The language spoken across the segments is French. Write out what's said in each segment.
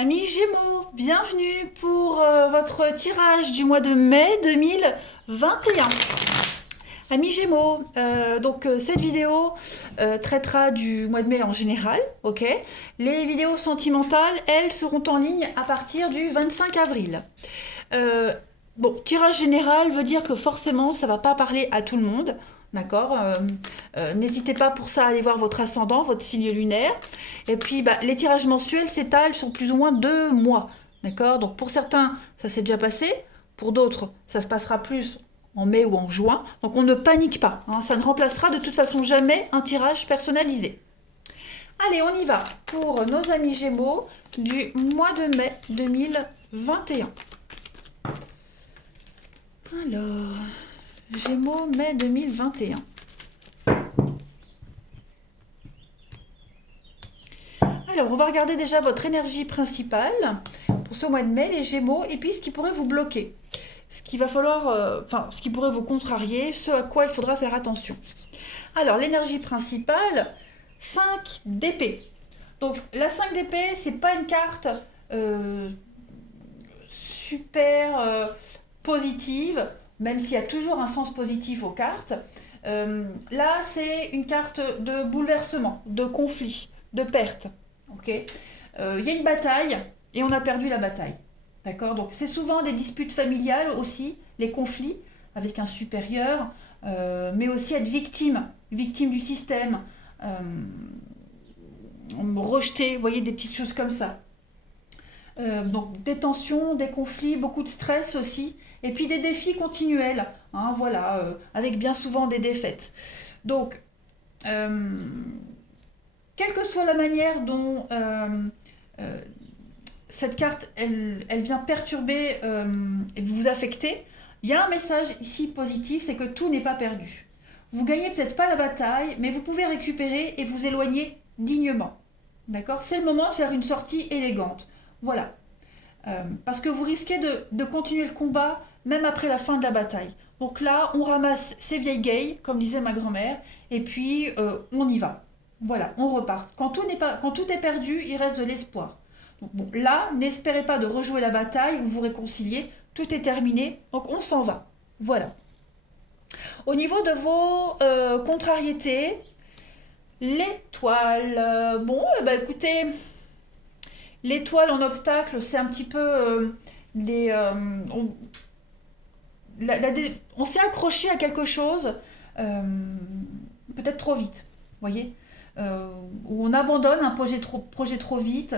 Amis Gémeaux, bienvenue pour votre tirage du mois de mai 2021. Amis Gémeaux, cette vidéo traitera du mois de mai en général, ok? Les vidéos sentimentales, elles, seront en ligne à partir du 25 avril. Euh, Tirage général veut dire que forcément, ça va pas parler à tout le monde, d'accord? N'hésitez pas pour ça à aller voir votre ascendant, votre signe lunaire. Et puis, les tirages mensuels s'étalent sur plus ou moins 2 mois, d'accord? Donc, pour certains, ça s'est déjà passé. Pour d'autres, ça se passera plus en mai ou en juin. Donc, on ne panique pas, hein. Ça ne remplacera de toute façon jamais un tirage personnalisé. Allez, on y va pour nos amis Gémeaux du mois de mai 2021. Alors, Gémeaux, mai 2021. Alors, on va regarder déjà votre énergie principale pour ce mois de mai, les Gémeaux, et puis ce qui pourrait vous bloquer. Ce qui va falloir, ce qui pourrait vous contrarier, ce à quoi il faudra faire attention. Alors, l'énergie principale, 5 d'épée. Donc, la 5 d'épée, c'est pas une carte super positive, même s'il y a toujours un sens positif aux cartes. Là, c'est une carte de bouleversement, de conflit, de perte. Ok. Y a une bataille et on a perdu la bataille. D'accord. Donc, c'est souvent des disputes familiales aussi, les conflits avec un supérieur, mais aussi être victime du système, rejeter, vous voyez, des petites choses comme ça. Donc des tensions, des conflits, beaucoup de stress aussi, et puis des défis continuels, hein, voilà, avec bien souvent des défaites. Donc, euh, quelle que soit la manière dont euh, cette carte, elle vient perturber et vous affecter, il y a un message ici positif, c'est que tout n'est pas perdu. Vous gagnez peut-être pas la bataille, mais vous pouvez récupérer et vous éloigner dignement. D'accord. C'est le moment de faire une sortie élégante. Voilà. Parce que vous risquez de continuer le combat même après la fin de la bataille. Donc là, on ramasse ces vieilles gays, comme disait ma grand-mère, et puis on y va. Voilà, on repart. Quand tout est perdu, il reste de l'espoir. Donc bon, là, n'espérez pas de rejouer la bataille ou vous réconcilier. Tout est terminé, donc on s'en va. Voilà. Au niveau de vos contrariétés, l'étoile. Écoutez, l'étoile en obstacle, c'est un petit peu les. On, on s'est accroché à quelque chose peut-être trop vite, voyez. Où on abandonne un projet trop vite,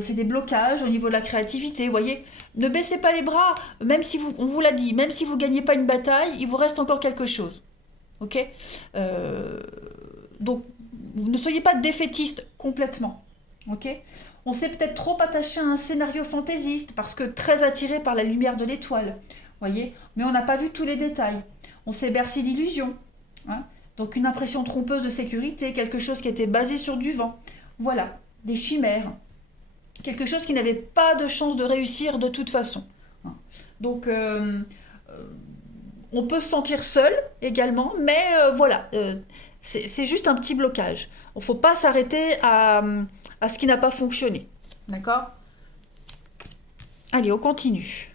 c'est des blocages au niveau de la créativité, voyez. Ne baissez pas les bras, même si on vous l'a dit, même si vous ne gagnez pas une bataille, il vous reste encore quelque chose, ok. Donc, ne soyez pas défaitiste complètement, ok. On s'est peut-être trop attaché à un scénario fantaisiste parce que très attiré par la lumière de l'étoile, voyez, mais on n'a pas vu tous les détails. On s'est bercé d'illusions, hein. Donc une impression trompeuse de sécurité, quelque chose qui était basé sur du vent. Voilà, des chimères, quelque chose qui n'avait pas de chance de réussir de toute façon, hein. Donc on peut se sentir seul également, mais voilà, c'est juste un petit blocage. Il ne faut pas s'arrêter à ce qui n'a pas fonctionné. D'accord. Allez, on continue.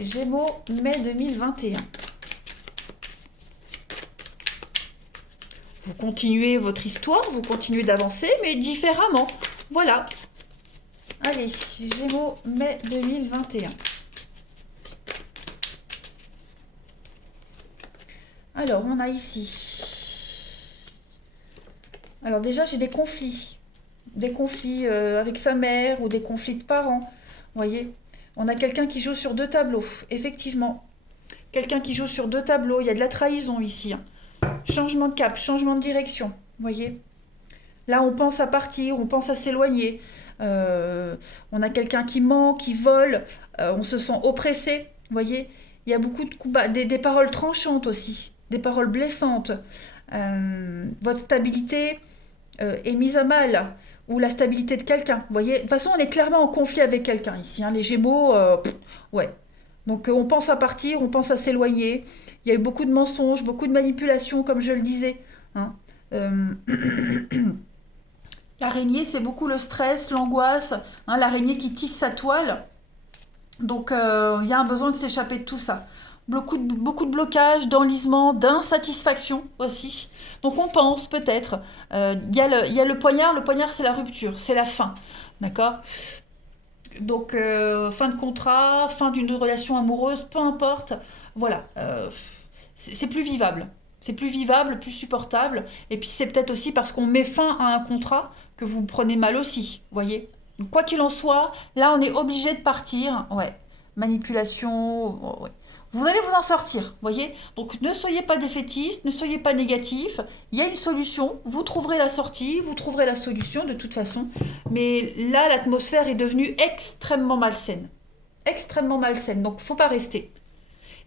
Gémeaux, mai 2021. Vous continuez votre histoire, vous continuez d'avancer, mais différemment. Voilà. Allez, Gémeaux, mai 2021. Alors, on a ici. Alors déjà, j'ai des conflits. Des conflits avec sa mère ou des conflits de parents. Vous voyez, on a quelqu'un qui joue sur 2 tableaux. Effectivement, quelqu'un qui joue sur 2 tableaux. Il y a de la trahison ici, hein. Changement de cap, changement de direction. Vous voyez. Là, on pense à partir, on pense à s'éloigner. On a quelqu'un qui ment, qui vole. On se sent oppressé. Vous voyez. Il y a beaucoup de coups bas, des paroles tranchantes aussi, des paroles blessantes. Votre stabilité est mise à mal, ou la stabilité de quelqu'un. Vous voyez, de toute façon, on est clairement en conflit avec quelqu'un ici, hein. Les Gémeaux, ouais. Donc on pense à partir, on pense à s'éloigner. Il y a eu beaucoup de mensonges, beaucoup de manipulations, comme je le disais, hein. Euh, L'araignée, c'est beaucoup le stress, l'angoisse, hein, l'araignée qui tisse sa toile. Donc, il y a un besoin de s'échapper de tout ça. Beaucoup de blocages, d'enlisement, d'insatisfaction aussi. Donc, on pense peut-être. Il y a le poignard c'est la rupture, c'est la fin. D'accord. Donc, fin de contrat, fin d'une relation amoureuse, peu importe. Voilà. C'est plus vivable. C'est plus vivable, plus supportable. Et puis, c'est peut-être aussi parce qu'on met fin à un contrat que vous prenez mal aussi. Vous voyez. Donc, quoi qu'il en soit, là, on est obligé de partir. Ouais. Manipulation. Oh, ouais. Vous allez vous en sortir, vous voyez. Donc ne soyez pas défaitiste, ne soyez pas négatif. Il y a une solution, vous trouverez la sortie, vous trouverez la solution de toute façon. Mais là, l'atmosphère est devenue extrêmement malsaine. Extrêmement malsaine, donc faut pas rester.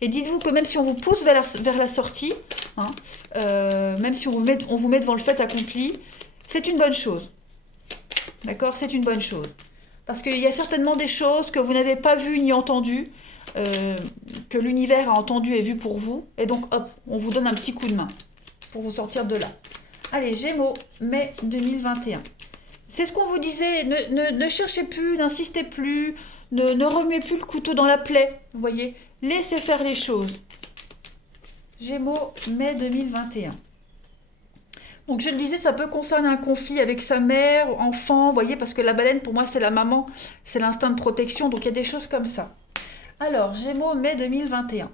Et dites-vous que même si on vous pousse vers la sortie, hein, même si on vous met devant le fait accompli, c'est une bonne chose. D'accord. C'est une bonne chose. Parce qu'il y a certainement des choses que vous n'avez pas vues ni entendues, euh, que l'univers a entendu et vu pour vous. Et donc, hop, on vous donne un petit coup de main pour vous sortir de là. Allez, Gémeaux, mai 2021. C'est ce qu'on vous disait, ne cherchez plus, n'insistez plus, ne remuez plus le couteau dans la plaie, vous voyez. Laissez faire les choses. Gémeaux, mai 2021. Donc je le disais, ça peut concerner un conflit avec sa mère, enfant, vous voyez, parce que la baleine, pour moi, c'est la maman, c'est l'instinct de protection, donc il y a des choses comme ça. Alors, Gémeaux, mai 2021.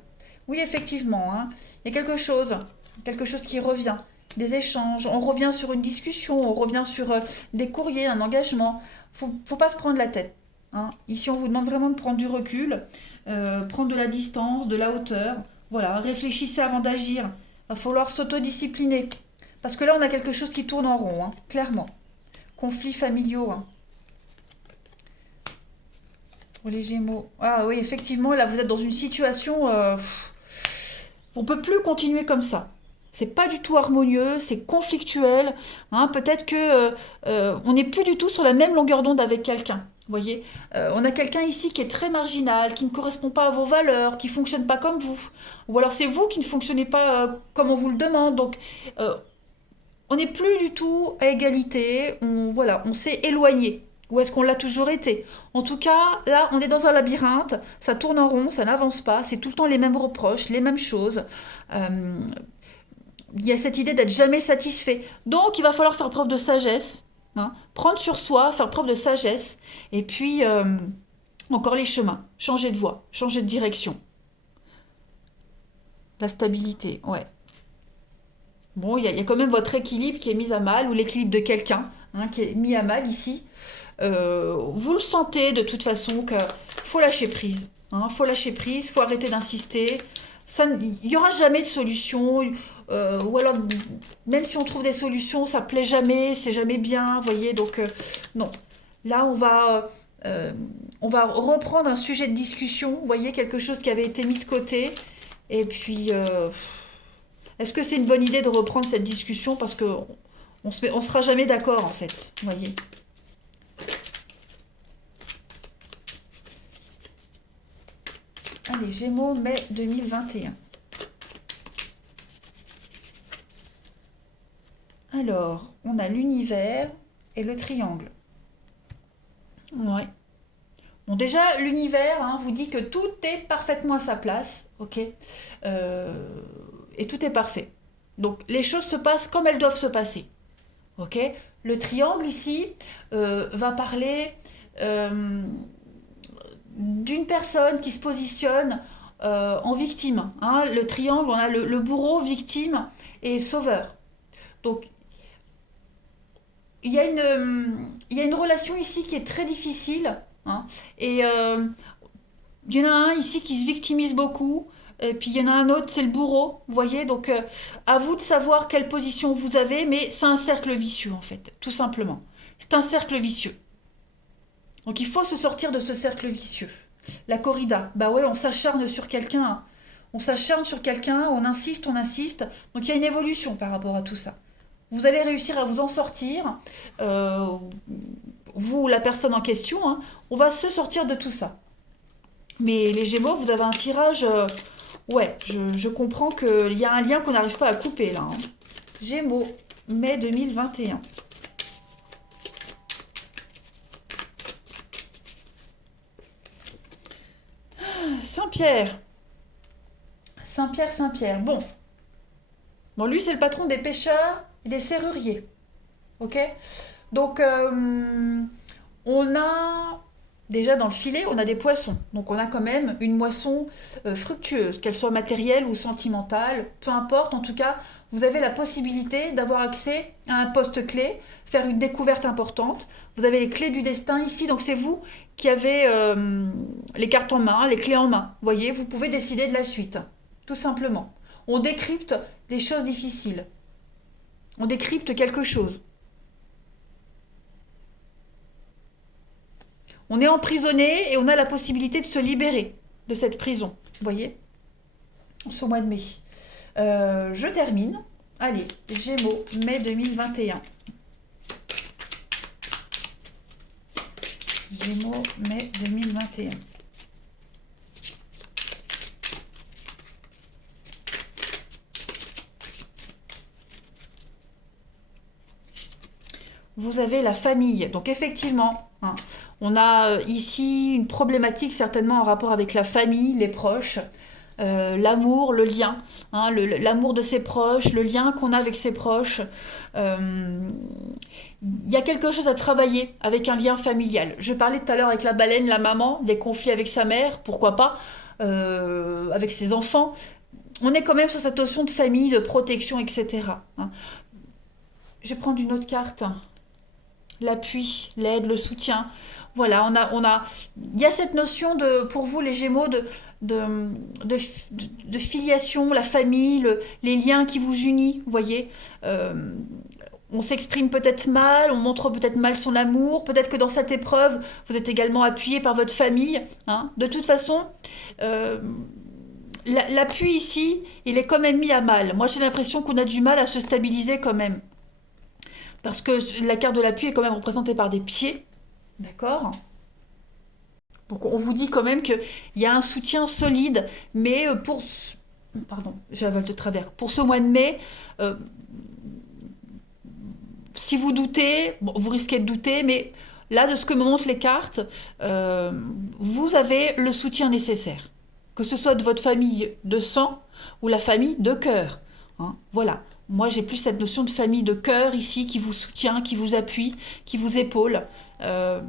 Oui, effectivement, hein, il y a quelque chose qui revient, des échanges, on revient sur une discussion, on revient sur des courriers, un engagement. Faut pas se prendre la tête. Hein. Ici, on vous demande vraiment de prendre du recul, prendre de la distance, de la hauteur. Voilà, réfléchissez avant d'agir. Il va falloir s'autodiscipliner. Parce que là, on a quelque chose qui tourne en rond, hein, clairement. Conflits familiaux. Hein. Pour les Gémeaux. Ah oui, effectivement, là, vous êtes dans une situation... on ne peut plus continuer comme ça. C'est pas du tout harmonieux, c'est conflictuel. Hein, peut-être que on n'est plus du tout sur la même longueur d'onde avec quelqu'un. Vous voyez. On a quelqu'un ici qui est très marginal, qui ne correspond pas à vos valeurs, qui fonctionne pas comme vous. Ou alors c'est vous qui ne fonctionnez pas comme on vous le demande. Donc euh, on n'est plus du tout à égalité. Voilà, on s'est éloigné. Ou est-ce qu'on l'a toujours été? En tout cas, là, on est dans un labyrinthe, ça tourne en rond, ça n'avance pas, c'est tout le temps les mêmes reproches, les mêmes choses. Euh, il y a cette idée d'être jamais satisfait. Donc, il va falloir faire preuve de sagesse, hein, prendre sur soi, faire preuve de sagesse, et puis, encore les chemins, changer de voie, changer de direction. La stabilité, ouais. Bon, il y a quand même votre équilibre qui est mis à mal, ou l'équilibre de quelqu'un hein, qui est mis à mal ici. Vous le sentez de toute façon que faut lâcher prise. Hein, faut lâcher prise, faut arrêter d'insister. Il n'y aura jamais de solution. Ou alors, même si on trouve des solutions, ça plaît jamais, c'est jamais bien, vous voyez. Donc, non. Là, on va reprendre un sujet de discussion, vous voyez, quelque chose qui avait été mis de côté. Et puis, est-ce que c'est une bonne idée de reprendre cette discussion parce que on sera jamais d'accord en fait, vous voyez. Allez, Gémeaux, mai 2021. Alors, on a l'univers et le triangle. Ouais. Bon, déjà, l'univers hein, vous dit que tout est parfaitement à sa place, ok. Euh, et tout est parfait. Donc, les choses se passent comme elles doivent se passer, ok. Le triangle ici va parler euh, d'une personne qui se positionne en victime. Hein. Le triangle, on a le bourreau, victime et sauveur. Donc, il y a une relation ici qui est très difficile. Hein, et il y en a un ici qui se victimise beaucoup. Et puis il y en a un autre, c'est le bourreau. Vous voyez, donc à vous de savoir quelle position vous avez, mais c'est un cercle vicieux en fait, tout simplement. C'est un cercle vicieux. Donc il faut se sortir de ce cercle vicieux. La corrida, bah ouais, on s'acharne sur quelqu'un. Hein. On s'acharne sur quelqu'un, on insiste, on insiste. Donc il y a une évolution par rapport à tout ça. Vous allez réussir à vous en sortir. Euh, vous ou la personne en question, hein, on va se sortir de tout ça. Mais les Gémeaux, vous avez un tirage. Ouais, je comprends qu'il y a un lien qu'on n'arrive pas à couper là. Hein. Gémeaux, mai 2021. Saint-Pierre. Saint-Pierre, Saint-Pierre. Bon. Bon, lui, c'est le patron des pêcheurs et des serruriers. Ok? Donc, on a déjà dans le filet, on a des poissons. Donc, on a quand même une moisson fructueuse, qu'elle soit matérielle ou sentimentale, peu importe. En tout cas, vous avez la possibilité d'avoir accès à un poste clé, faire une découverte importante. Vous avez les clés du destin ici, donc c'est vous qui avez les cartes en main, les clés en main. Vous voyez, vous pouvez décider de la suite, tout simplement. On décrypte des choses difficiles. On décrypte quelque chose. On est emprisonné et on a la possibilité de se libérer de cette prison. Vous voyez? Ce mois de mai. Je termine. Allez, Gémeaux, mai 2021. Gémeaux, mai 2021. Vous avez la famille. Donc effectivement, hein, on a ici une problématique certainement en rapport avec la famille, les proches, l'amour, le lien, hein, l'amour de ses proches, le lien qu'on a avec ses proches. Euh, Il y a quelque chose à travailler avec un lien familial. Je parlais tout à l'heure avec la baleine, la maman, des conflits avec sa mère, pourquoi pas, avec ses enfants. On est quand même sur cette notion de famille, de protection, etc. Hein. Je vais prendre une autre carte. L'appui, l'aide, le soutien. Voilà, il y a cette notion de, pour vous les Gémeaux, de, de, de filiation, la famille, les liens qui vous unissent, vous voyez. On s'exprime peut-être mal, on montre peut-être mal son amour, peut-être que dans cette épreuve, vous êtes également appuyé par votre famille. Hein. De toute façon, euh, l'appui ici, il est quand même mis à mal. Moi, j'ai l'impression qu'on a du mal à se stabiliser quand même. Parce que la carte de l'appui est quand même représentée par des pieds. D'accord? Donc on vous dit quand même qu'il y a un soutien solide, mais pardon, j'avale de travers. Pour ce mois de mai, euh, si vous doutez, bon, vous risquez de douter, mais là, de ce que me montrent les cartes, euh, vous avez le soutien nécessaire. Que ce soit de votre famille de sang ou la famille de cœur. Hein, voilà. Moi, j'ai plus cette notion de famille de cœur ici qui vous soutient, qui vous appuie, qui vous épaule. Euh,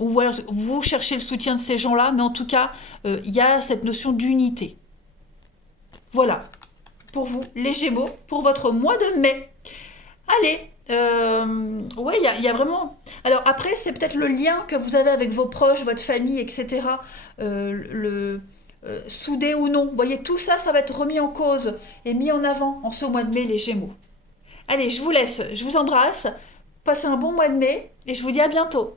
ou alors, vous cherchez le soutien de ces gens-là, mais en tout cas, il y a cette notion d'unité. Voilà, pour vous, les Gémeaux, pour votre mois de mai. Allez, ouais, il y a vraiment. Alors après, c'est peut-être le lien que vous avez avec vos proches, votre famille, etc. Soudé ou non. Vous voyez, tout ça, ça va être remis en cause et mis en avant en ce mois de mai, les Gémeaux. Allez, je vous laisse, je vous embrasse. Passez un bon mois de mai et je vous dis à bientôt.